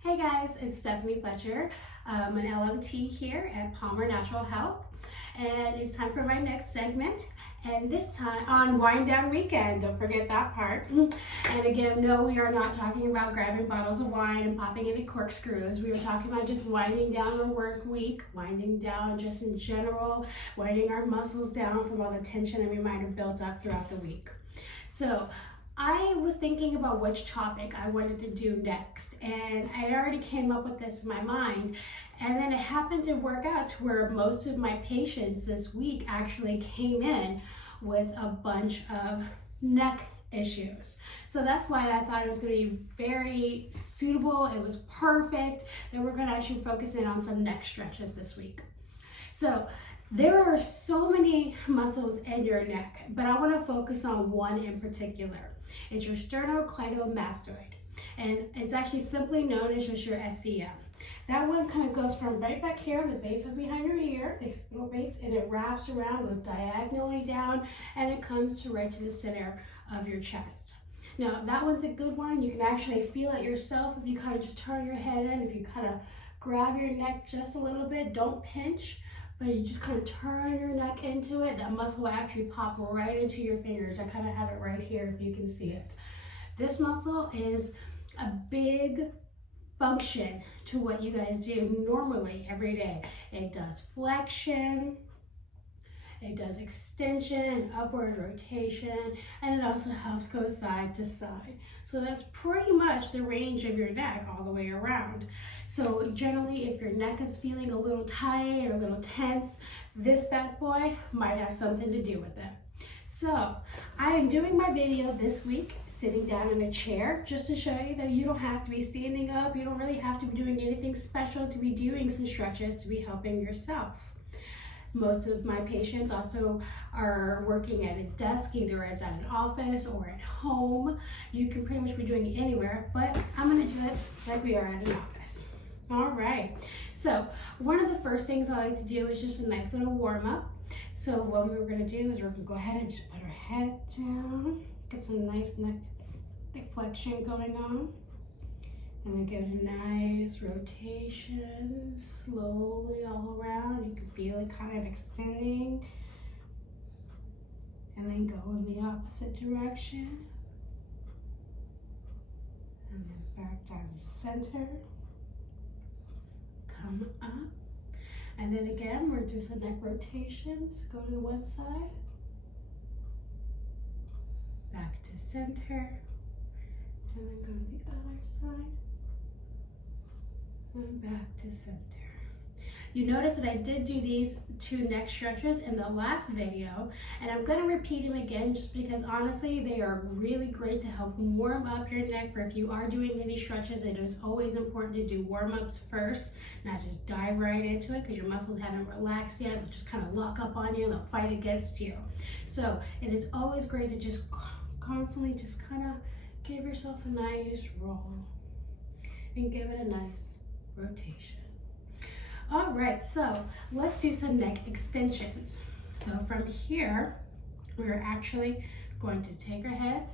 Hey guys, it's Stephanie Fletcher. I'm an LMT here at Palmer Natural Health, and it's time for my next segment. And this time on Wind Down Weekend, don't forget that part. And again, no, we are not talking about grabbing bottles of wine and popping any corkscrews. We are talking about just winding down our work week, winding down just in general, winding our muscles down from all the tension that we might have built up throughout the week. So I was thinking about which topic I wanted to do next, and I already came up with this in my mind, and then it happened to work out to where most of my patients this week actually came in with a bunch of neck issues. So that's why I thought it was going to be very suitable. It was perfect that we're going to actually focus in on some neck stretches this week. So there are so many muscles in your neck, but I want to focus on one in particular. It's your sternocleidomastoid, and it's actually simply known as just your SCM. That one kind of goes from right back here, the base of behind your ear, the little base, and it wraps around, goes diagonally down, and it comes to right to the center of your chest. Now, that one's a good one. You can actually feel it yourself if you kind of just turn your head in, if you kind of grab your neck just a little bit, don't pinch, but you just kind of turn your neck into it. That muscle will actually pop right into your fingers. I kind of have it right here if you can see it. This muscle is a big function to what you guys do normally every day. It does flexion, it does extension, upward rotation, and it also helps go side to side. So that's pretty much the range of your neck all the way around. So generally, if your neck is feeling a little tight or a little tense, this bad boy might have something to do with it. So I am doing my video this week sitting down in a chair, just to show you that you don't have to be standing up. You don't really have to be doing anything special to be doing some stretches to be helping yourself. Most of my patients also are working at a desk, either as at an office or at home. You can pretty much be doing it anywhere, but I'm gonna do it like we are at an office. All right, so one of the first things I like to do is just a nice little warm up. So what we're gonna do is we're gonna go ahead and just put our head down, get some nice neck flexion going on. And then give it a nice rotation, slowly all around. You can feel it kind of extending. And then go in the opposite direction. And then back down to center. Come up. And then again, we're doing some neck rotations. Go to the one side. Back to center. And then go to the other side. And back to center. You notice that I did do these two neck stretches in the last video, and I'm going to repeat them again just because honestly they are really great to help warm up your neck for if you are doing any stretches. It is always important to do warm-ups first, not just dive right into it because your muscles haven't relaxed yet. They'll just kind of lock up on you and they'll fight against you. So it is always great to just constantly just kind of give yourself a nice roll and give it a nice rotation. All right, so let's do some neck extensions. So from here, we're actually going to take our head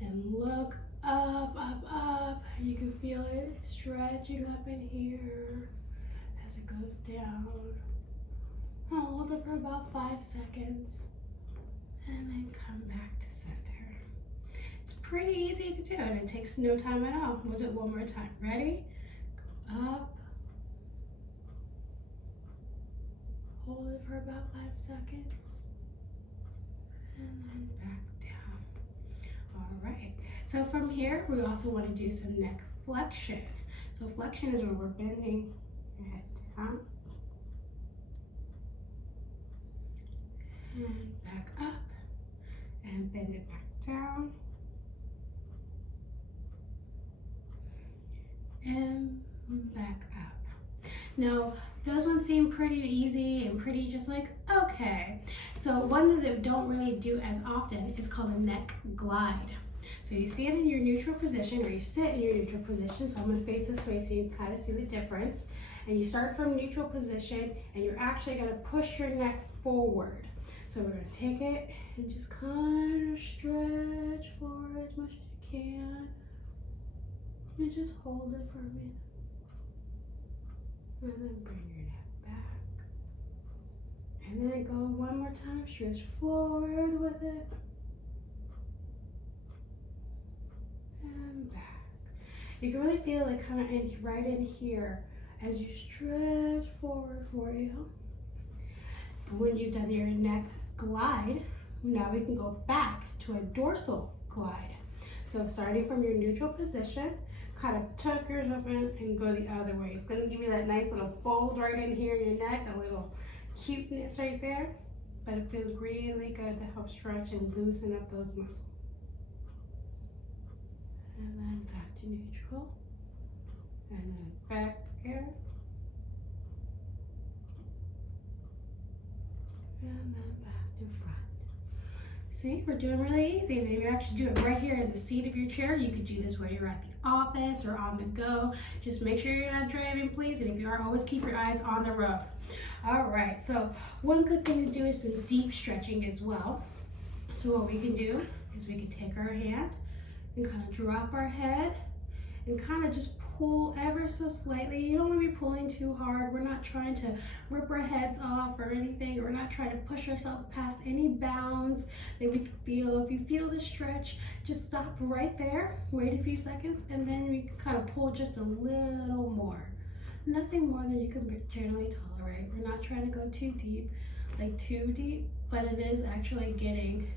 and look up, up, up. You can feel it stretching up in here as it goes down. Hold it for about 5 seconds and then come back to center. It's pretty easy to do and it takes no time at all. We'll do it one more time. Ready? Up, hold it for about 5 seconds, and then back down. All right, so from here, we also want to do some neck flexion. So flexion is where we're bending your head down, and back up, and bend it back down, and back up. Now, those ones seem pretty easy and pretty just like, okay. So one that we don't really do as often is called a neck glide. So you stand in your neutral position or you sit in your neutral position. So I'm gonna face this way so you can kind of see the difference. And you start from neutral position and you're actually gonna push your neck forward. So we're gonna take it and just kind of stretch forward as much as you can. And just hold it for a minute. And then bring your neck back. And then go one more time, stretch forward with it. And back. You can really feel it kind of right in here as you stretch forward for you. When you've done your neck glide, now we can go back to a dorsal glide. So starting from your neutral position, kind of tuck yours up in and go the other way. It's going to give you that nice little fold right in here in your neck, a little cuteness right there. But it feels really good to help stretch and loosen up those muscles. And then back to neutral. And then back here. And then back to front. See, we're doing really easy. And you actually do it right here in the seat of your chair. You could do this while you're at the office or on the go. Just make sure you're not driving, please. And if you are, always keep your eyes on the road. All right, so one good thing to do is some deep stretching as well. So what we can do is we can take our hand and kind of drop our head and kind of just pull ever so slightly. You don't want to be pulling too hard. We're not trying to rip our heads off or anything. We're not trying to push ourselves past any bounds that we can feel. If you feel the stretch, just stop right there, wait a few seconds, and then we can kind of pull just a little more. Nothing more than you can generally tolerate. We're not trying to go too deep, but it is actually getting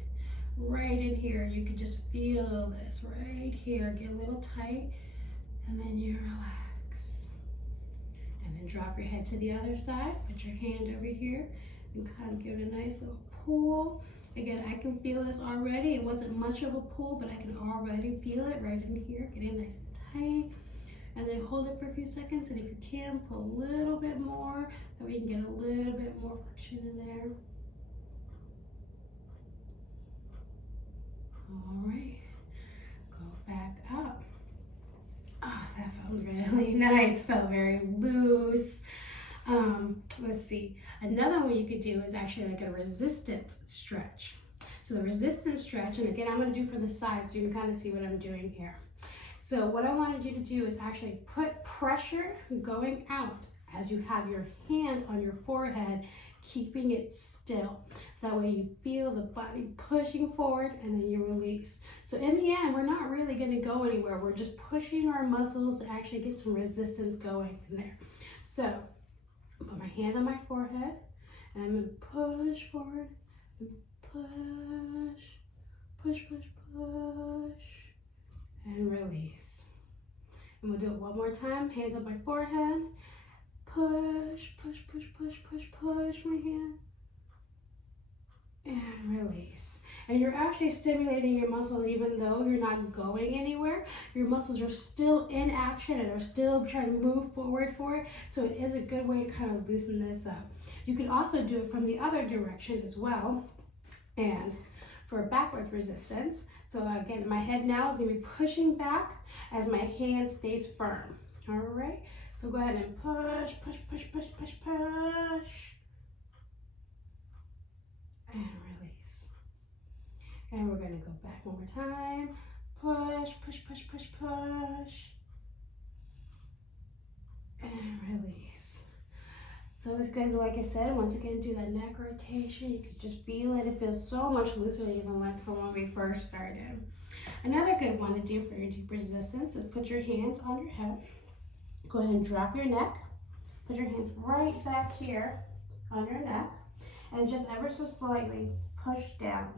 right in here. You can just feel this right here. Get a little tight. And then you relax. And then drop your head to the other side. Put your hand over here and kind of give it a nice little pull. Again, I can feel this already. It wasn't much of a pull, but I can already feel it right in here. Get it nice and tight. And then hold it for a few seconds. And if you can, pull a little bit more, that we can get a little bit more friction in there. All right. Go back up. Oh, that felt really nice, felt very loose. Let's see, another one you could do is actually like a resistance stretch. So the resistance stretch, and again, I'm gonna do from the side so you can kind of see what I'm doing here. So what I wanted you to do is actually put pressure going out as you have your hand on your forehead, keeping it still. So that way you feel the body pushing forward and then you release. So in the end, we're not really gonna go anywhere. We're just pushing our muscles to actually get some resistance going in there. So put my hand on my forehead and I'm gonna push forward and push, push, push, push, and release. And we'll do it one more time. Hands on my forehead. Push, push, push, push, push, push my hand. And release. And you're actually stimulating your muscles even though you're not going anywhere. Your muscles are still in action and are still trying to move forward for it. So it is a good way to kind of loosen this up. You can also do it from the other direction as well. And for backwards resistance. So again, my head now is going to be pushing back as my hand stays firm. All right. So go ahead and push, push, push, push, push, push. And release. And we're going to go back one more time. Push, push, push, push, push. And release. So it's good, like I said, once again, do that neck rotation. You can just feel it. It feels so much looser even like from when we first started. Another good one to do for your deep resistance is put your hands on your head. Go ahead and drop your neck. Put your hands right back here on your neck. And just ever so slightly push down.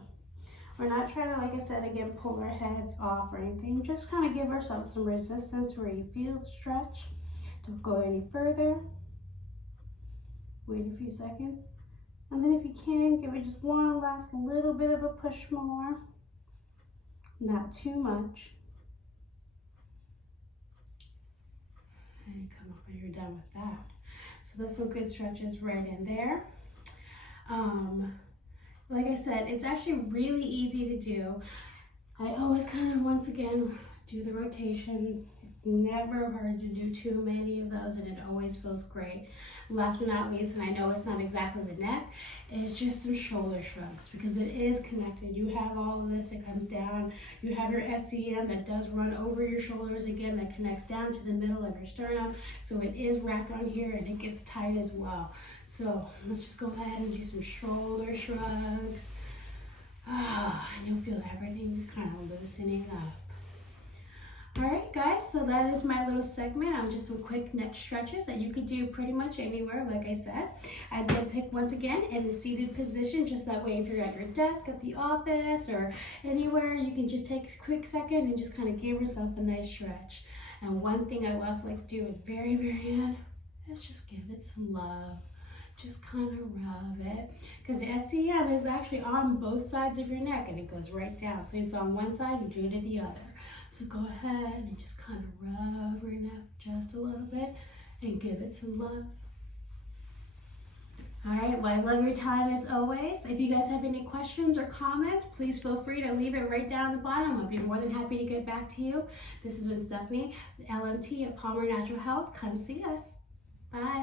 We're not trying to, like I said, again, pull our heads off or anything. Just kind of give ourselves some resistance where you feel the stretch. Don't go any further. Wait a few seconds. And then if you can, give it just one last little bit of a push more. Not too much. And come up when you're done with that. So that's some good stretches right in there. Like I said, it's actually really easy to do. I always kind of, once again, do the rotation. never hard to do too many of those, and it always feels great. Last but not least, and I know it's not exactly the neck, is just some shoulder shrugs, because it is connected. You have all of this, it comes down. You have your SEM that does run over your shoulders again, that connects down to the middle of your sternum. So it is wrapped on here and it gets tight as well. So let's just go ahead and do some shoulder shrugs. And you'll feel everything just kind of loosening up. All right, guys, so that is my little segment on just some quick neck stretches that you could do pretty much anywhere, like I said. I did pick, once again, in the seated position, just that way if you're at your desk, at the office, or anywhere, you can just take a quick second and just kind of give yourself a nice stretch. And one thing I would also like to do at the very, very end is just give it some love. Just kind of rub it, because the SEM is actually on both sides of your neck and it goes right down. So it's on one side, you do it to the other. So go ahead and just kind of rub your neck just a little bit and give it some love. All right, well, I love your time as always. If you guys have any questions or comments, please feel free to leave it right down at the bottom. I'll be more than happy to get back to you. This has been Stephanie, LMT at Palmer Natural Health. Come see us. Bye.